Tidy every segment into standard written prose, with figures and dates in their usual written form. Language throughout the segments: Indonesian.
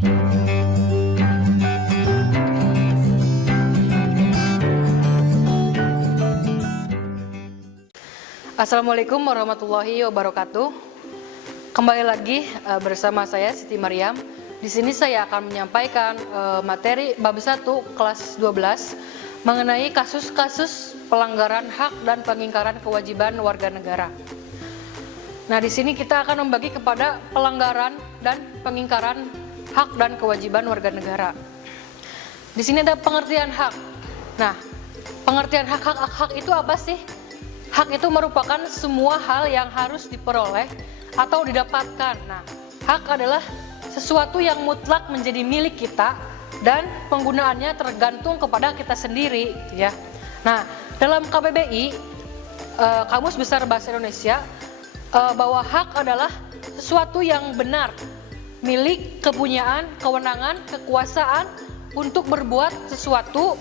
Assalamualaikum warahmatullahi wabarakatuh. Kembali lagi bersama saya Siti Maryam. Di sini saya akan menyampaikan materi bab 1 kelas 12 mengenai kasus-kasus pelanggaran hak dan pengingkaran kewajiban warga negara. Nah, di sini kita akan membagi kepada pelanggaran dan pengingkaran hak dan kewajiban warga negara. Di sini ada pengertian hak. Nah, pengertian hak itu apa sih? Hak itu merupakan semua hal yang harus diperoleh atau didapatkan. Nah, hak adalah sesuatu yang mutlak menjadi milik kita dan penggunaannya tergantung kepada kita sendiri, ya. Nah, dalam KBBI, Kamus Besar Bahasa Indonesia, bahwa hak adalah sesuatu yang benar, milik, kepunyaan, kewenangan, kekuasaan untuk berbuat sesuatu,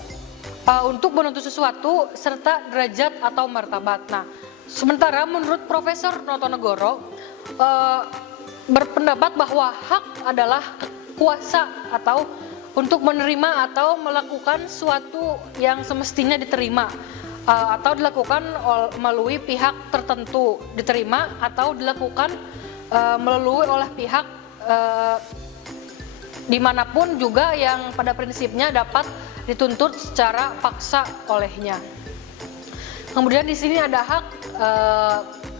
untuk menuntut sesuatu, serta derajat atau martabat. Nah, sementara menurut Profesor Notonegoro berpendapat bahwa hak adalah kuasa atau untuk menerima atau melakukan sesuatu yang semestinya diterima atau dilakukan melalui pihak tertentu, diterima atau dilakukan melalui oleh pihak dimanapun juga yang pada prinsipnya dapat dituntut secara paksa olehnya. Kemudian di sini ada hak,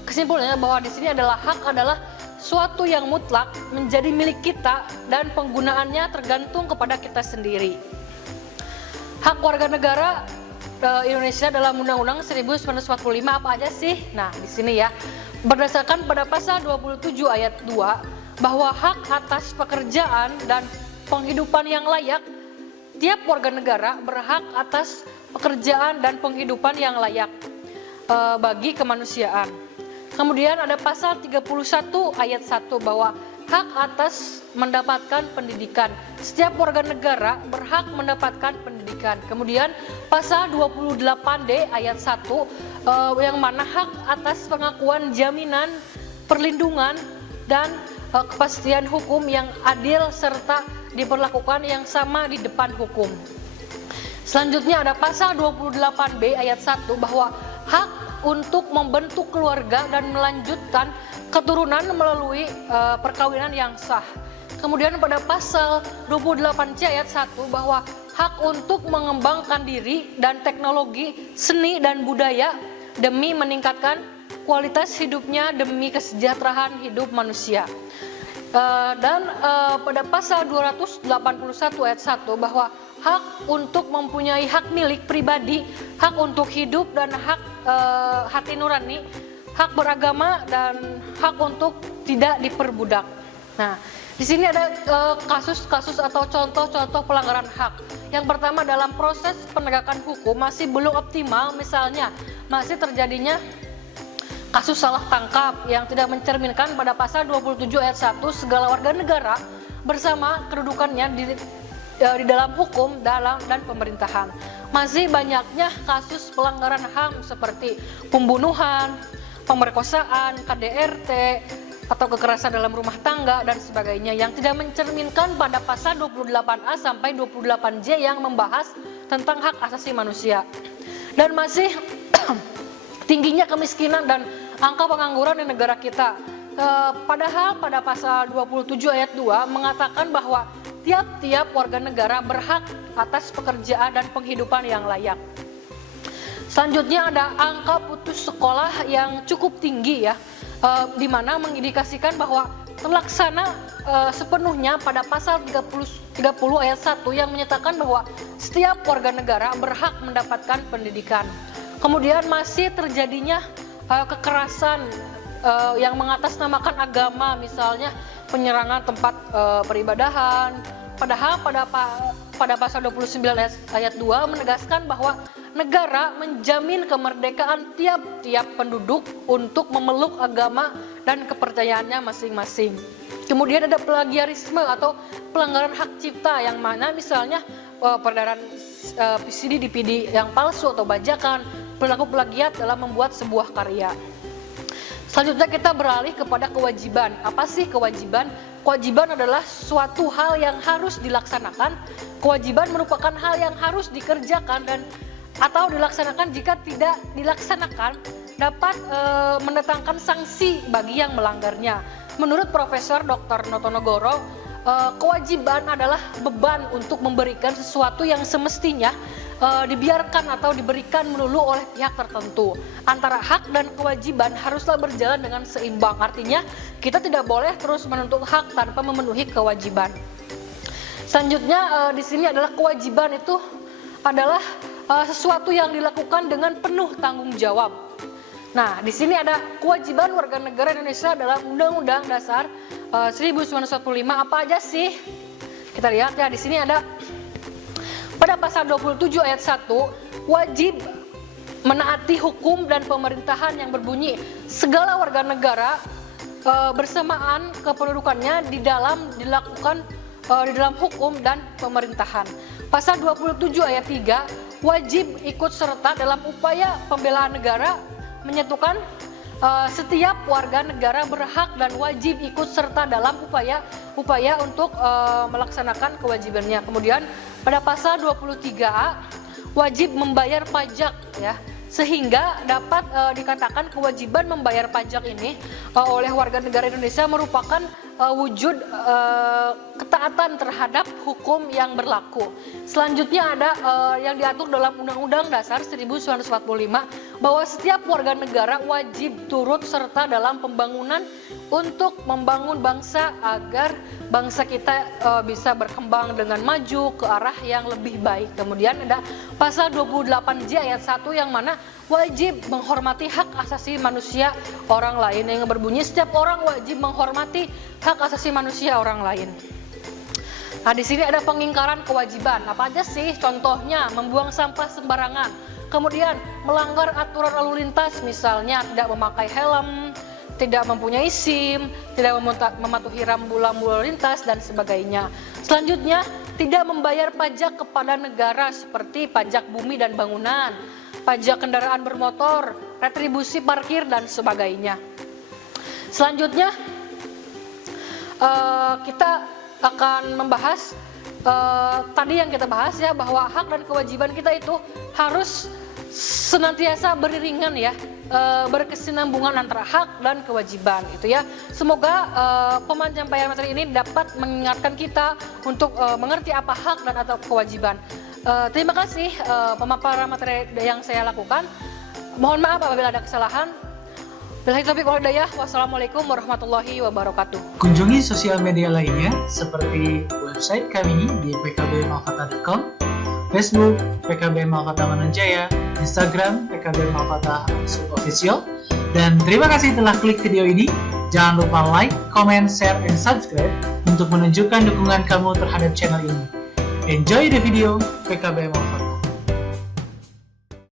kesimpulannya bahwa di sini adalah hak adalah suatu yang mutlak menjadi milik kita dan penggunaannya tergantung kepada kita sendiri. Hak warga negara Indonesia dalam Undang-Undang 1945 apa aja sih? Nah, di sini ya, berdasarkan pada pasal 27 ayat 2 bahwa hak atas pekerjaan dan penghidupan yang layak, tiap warga negara berhak atas pekerjaan dan penghidupan yang layak bagi kemanusiaan. Kemudian ada pasal 31 ayat 1 bahwa hak atas mendapatkan pendidikan. Setiap warga negara berhak mendapatkan pendidikan. Kemudian pasal 28D ayat 1 yang mana hak atas pengakuan jaminan, perlindungan, dan kepastian hukum yang adil serta diperlakukan yang sama di depan hukum. Selanjutnya ada pasal 28B ayat 1 bahwa hak untuk membentuk keluarga dan melanjutkan keturunan melalui perkawinan yang sah. Kemudian pada pasal 28C ayat 1 bahwa hak untuk mengembangkan diri dan teknologi, seni dan budaya demi meningkatkan kualitas hidupnya demi kesejahteraan hidup manusia. Dan pada pasal 281 ayat 1 bahwa hak untuk mempunyai hak milik pribadi, hak untuk hidup dan hak hati nurani, hak beragama dan hak untuk tidak diperbudak. Nah, di sini ada kasus-kasus atau contoh-contoh pelanggaran hak. Yang pertama, dalam proses penegakan hukum masih belum optimal, misalnya masih terjadinya kasus salah tangkap yang tidak mencerminkan pada pasal 27 ayat 1 segala warga negara bersama kedudukannya di dalam hukum, dan pemerintahan. Masih banyaknya kasus pelanggaran HAM seperti pembunuhan, pemerkosaan, KDRT, atau kekerasan dalam rumah tangga dan sebagainya yang tidak mencerminkan pada pasal 28A sampai 28J yang membahas tentang hak asasi manusia. Dan masih tingginya kemiskinan dan angka pengangguran di negara kita. Padahal pada pasal 27 ayat 2 mengatakan bahwa tiap-tiap warga negara berhak atas pekerjaan dan penghidupan yang layak. Selanjutnya ada angka putus sekolah yang cukup tinggi ya, di mana mengindikasikan bahwa terlaksana sepenuhnya pada pasal 30 ayat 1 yang menyatakan bahwa setiap warga negara berhak mendapatkan pendidikan. Kemudian masih terjadinya kekerasan yang mengatasnamakan agama, misalnya penyerangan tempat peribadahan. Padahal pada pasal 29 ayat 2 menegaskan bahwa negara menjamin kemerdekaan tiap-tiap penduduk untuk memeluk agama dan kepercayaannya masing-masing. Kemudian ada plagiarisme atau pelanggaran hak cipta yang mana misalnya peredaran CD-DVD yang palsu atau bajakan, perilaku plagiat dalam membuat sebuah karya. Selanjutnya kita beralih kepada kewajiban. Apa sih kewajiban? kewajiban adalah suatu hal yang harus dilaksanakan. Kewajiban merupakan hal yang harus dikerjakan dan atau dilaksanakan. Jika tidak dilaksanakan dapat mendatangkan sanksi bagi yang melanggarnya. Menurut Profesor Dr. Notonegoro, kewajiban adalah beban untuk memberikan sesuatu yang semestinya dibiarkan atau diberikan melulu oleh pihak tertentu. Antara hak dan kewajiban haruslah berjalan dengan seimbang. Artinya kita tidak boleh terus menuntut hak tanpa memenuhi kewajiban. Selanjutnya di sini adalah kewajiban itu adalah sesuatu yang dilakukan dengan penuh tanggung jawab. Nah, di sini ada kewajiban warga negara Indonesia dalam Undang-Undang Dasar 1945. Apa aja sih? Kita lihat ya, di sini ada pada pasal 27 ayat 1, wajib menaati hukum dan pemerintahan yang berbunyi segala warga negara bersamaan kependudukannya di dalam hukum dan pemerintahan. Pasal 27 ayat 3, wajib ikut serta dalam upaya pembelaan negara, menyatukan setiap warga negara berhak dan wajib ikut serta dalam upaya untuk melaksanakan kewajibannya. Kemudian pada pasal 23A, wajib membayar pajak ya, sehingga dapat dikatakan kewajiban membayar pajak ini oleh warga negara Indonesia merupakan wujud ketaatan terhadap hukum yang berlaku. Selanjutnya ada yang diatur dalam Undang-Undang Dasar 1945 bahwa setiap warga negara wajib turut serta dalam pembangunan untuk membangun bangsa agar bangsa kita bisa berkembang dengan maju ke arah yang lebih baik. Kemudian ada pasal 28J ayat 1 yang mana wajib menghormati hak asasi manusia orang lain, yang berbunyi setiap orang wajib menghormati hak asasi manusia orang lain. Nah, di sini ada pengingkaran kewajiban. Apa aja sih? Contohnya membuang sampah sembarangan, kemudian melanggar aturan lalu lintas, misalnya tidak memakai helm, tidak mempunyai SIM, tidak mematuhi rambu-rambu lalu lintas dan sebagainya. Selanjutnya, tidak membayar pajak kepada negara seperti pajak bumi dan bangunan, pajak kendaraan bermotor, retribusi parkir dan sebagainya. Selanjutnya kita akan membahas tadi yang kita bahas ya, bahwa hak dan kewajiban kita itu harus senantiasa beriringan ya, berkesinambungan antara hak dan kewajiban itu ya. Semoga penyampaian materi ini dapat mengingatkan kita untuk mengerti apa hak dan atau kewajiban. Terima kasih pemaparan materi yang saya lakukan. Mohon maaf apabila ada kesalahan. Billahi taufiq wal hidayah. Wassalamualaikum warahmatullahi wabarakatuh. Kunjungi sosial media lainnya seperti website kami di pkbmalkata.com, Facebook PKB Malkata Mananjaya, Instagram PKB Malkata _official. Dan terima kasih telah klik video ini. Jangan lupa like, comment, share, and subscribe untuk menunjukkan dukungan kamu terhadap channel ini. Enjoy the video, PKB Malkata.